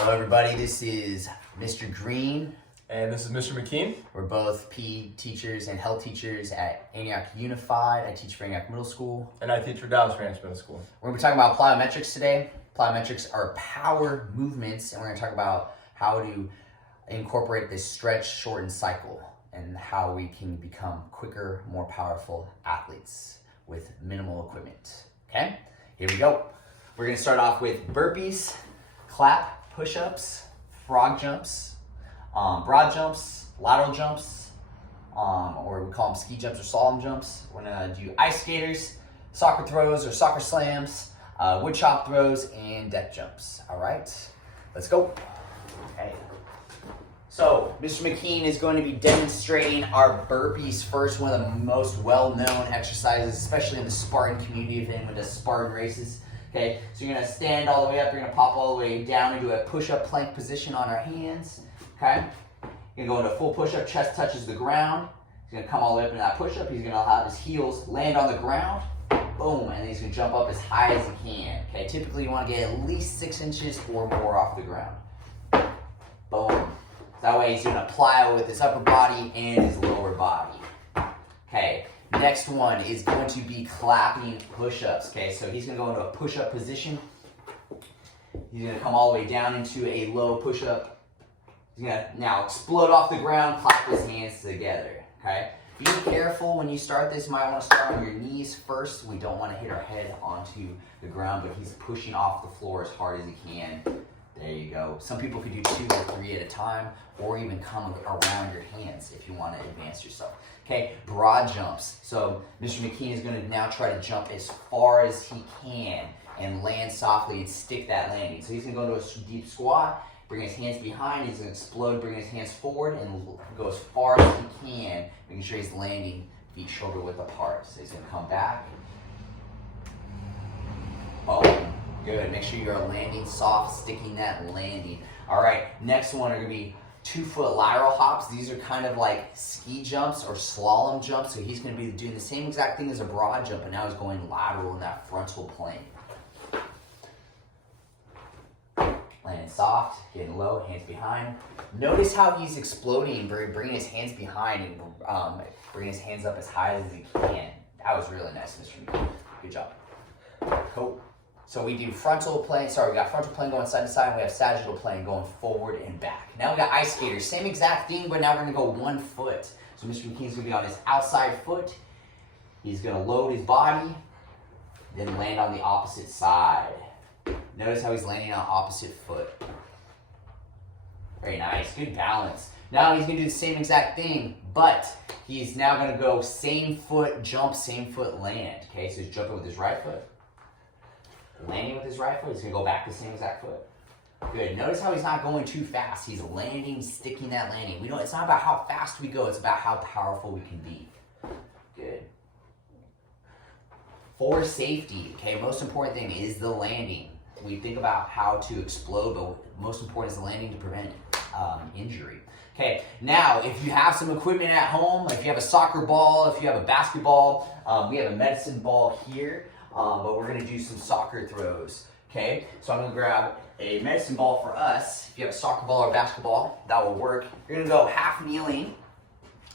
Hello everybody, this is Mr. Green. And this is Mr. McKean. We're both PE teachers and health teachers at Antioch Unified. I teach for Antioch Middle School. And I teach for Dallas Ranch Middle School. We're going to be talking about plyometrics today. Plyometrics are power movements, and we're going to talk about how to incorporate this stretch, shorten cycle and how we can become quicker, more powerful athletes with minimal equipment. Okay, here we go. We're going to start off with burpees, clap, push-ups, frog jumps, broad jumps, lateral jumps, or we call them ski jumps or slalom jumps. We're gonna do ice skaters, soccer throws or soccer slams, woodchop throws, and deck jumps. All right, let's go. Okay. So Mr. McKean is going to be demonstrating our burpees first, one of the most well-known exercises, especially in the Spartan community, if anyone does Spartan races. Okay, so you're gonna stand all the way up, you're gonna pop all the way down into a push-up plank position on our hands. Okay, you're gonna go into full push-up, chest touches the ground. He's gonna come all the way up into that push-up. He's gonna have his heels land on the ground, boom, and then he's gonna jump up as high as he can. Okay, typically you wanna get at least 6 inches or more off the ground. Boom. That way he's doing a plyo with his upper body and his lower body. Okay. Next one is going to be clapping push-ups. Okay, so he's going to go into a push-up position. He's going to come all the way down into a low push-up. He's going to now explode off the ground, clap his hands together. Okay, be careful when you start this. You might want to start on your knees first. We don't want to hit our head onto the ground, but he's pushing off the floor as hard as he can. There you go. Some people could do 2 or 3 at a time, or even come around your hands if you want to advance yourself. Okay, broad jumps. So Mr. McKean is going to now try to jump as far as he can and land softly and stick that landing. So he's going to go into a deep squat, bring his hands behind, he's going to explode, bring his hands forward, and go as far as he can, making sure he's landing feet shoulder width apart. So he's going to come back. Boom. Good. Make sure you're landing soft, sticking that landing. All right, next one are going to be 2-foot lateral hops. These are kind of like ski jumps or slalom jumps. So he's going to be doing the same exact thing as a broad jump, but now he's going lateral in that frontal plane. Landing soft, getting low, hands behind. Notice how he's exploding, bringing his hands behind and bringing his hands up as high as he can. That was really nice, Mr. McKean. Good job. Cool. So we do frontal plane, we got frontal plane going side to side, and we have sagittal plane going forward and back. Now we got ice skaters, same exact thing, but now we're gonna go 1 foot. So Mr. McKean's gonna be on his outside foot. He's gonna load his body, then land on the opposite side. Notice how he's landing on opposite foot. Very nice, good balance. Now he's gonna do the same exact thing, but he's now gonna go same foot jump, same foot land. Okay, so he's jumping with his right foot. Landing with his right foot, he's going to go back to the same exact foot. Good. Notice how he's not going too fast. He's landing, sticking that landing. It's not about how fast we go, it's about how powerful we can be. Good. For safety, okay, most important thing is the landing. We think about how to explode, but most important is the landing to prevent injury. Okay, now if you have some equipment at home, like if you have a soccer ball, if you have a basketball, we have a medicine ball here. But we're going to do some soccer throws, okay? So I'm going to grab a medicine ball for us. If you have a soccer ball or basketball, that will work. You're going to go half kneeling,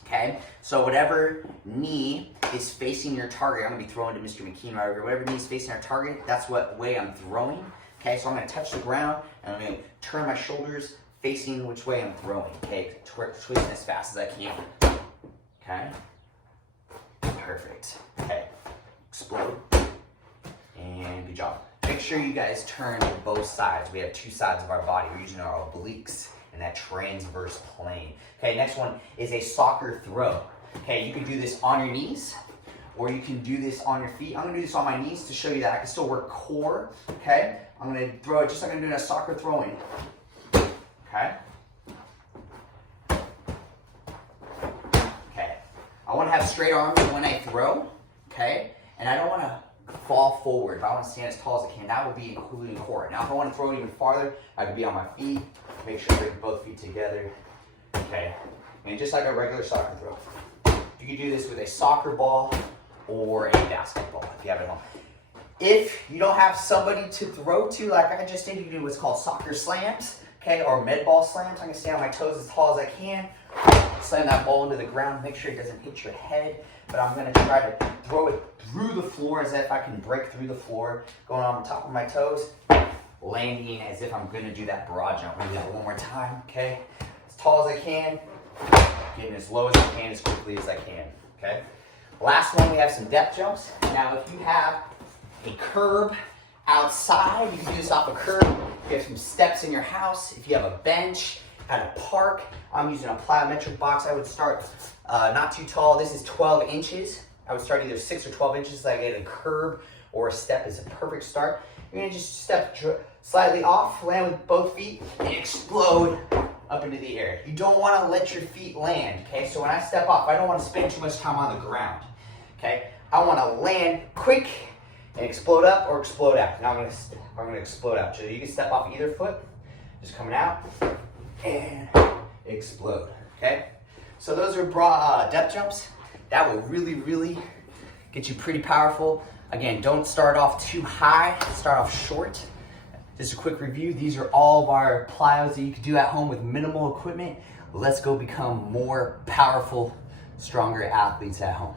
okay? So whatever knee is facing your target, I'm going to be throwing to Mr. McKean right over. Whatever knee is facing our target, that's what way I'm throwing, okay? So I'm going to touch the ground, and I'm going to turn my shoulders facing which way I'm throwing, okay? Twisting as fast as I can, okay? Perfect, okay? Explode. And good job. Make sure you guys turn to both sides. We have 2 sides of our body. We're using our obliques in that transverse plane. Okay, next one is a soccer throw. Okay, you can do this on your knees or you can do this on your feet. I'm going to do this on my knees to show you that I can still work core. Okay, I'm going to throw it just like I'm doing a soccer throwing. Okay. Okay. I want to have straight arms when I throw. Okay, and I don't want to fall forward. If I want to stand as tall as I can, that would be including core. Now if I want to throw it even farther, I could be on my feet. Make sure I bring both feet together. Okay, and just like a regular soccer throw. You can do this with a soccer ball or a basketball if you have it at home. If you don't have somebody to throw to like I just did, you can do what's called soccer slams. okay, or med ball slams. I'm gonna stay on my toes as tall as I can. Slam that ball into the ground, make sure it doesn't hit your head, but I'm gonna try to throw it through the floor as if I can break through the floor, going on top of my toes, landing as if I'm gonna do that broad jump. We'll do that one more time, okay? As tall as I can, getting as low as I can, as quickly as I can, okay? Last one, we have some depth jumps. Now, if you have a curb outside, you can do this off a curb. If you have some steps in your house, if you have a bench at a park, I'm using a plyometric box. I would start not too tall. This is 12 inches. I would start either 6 or 12 inches so I get a curb or a step is a perfect start. You're gonna just step slightly off, land with both feet, and explode up into the air. You don't wanna let your feet land, okay? So when I step off, I don't wanna spend too much time on the ground, okay? I wanna land quick and explode up or explode out. Now I'm gonna explode out. So you can step off either foot, just coming out and explode, okay? So those are depth jumps. That will really, really get you pretty powerful. Again, don't start off too high, start off short. Just a quick review, these are all of our plyos that you can do at home with minimal equipment. Let's go become more powerful, stronger athletes at home.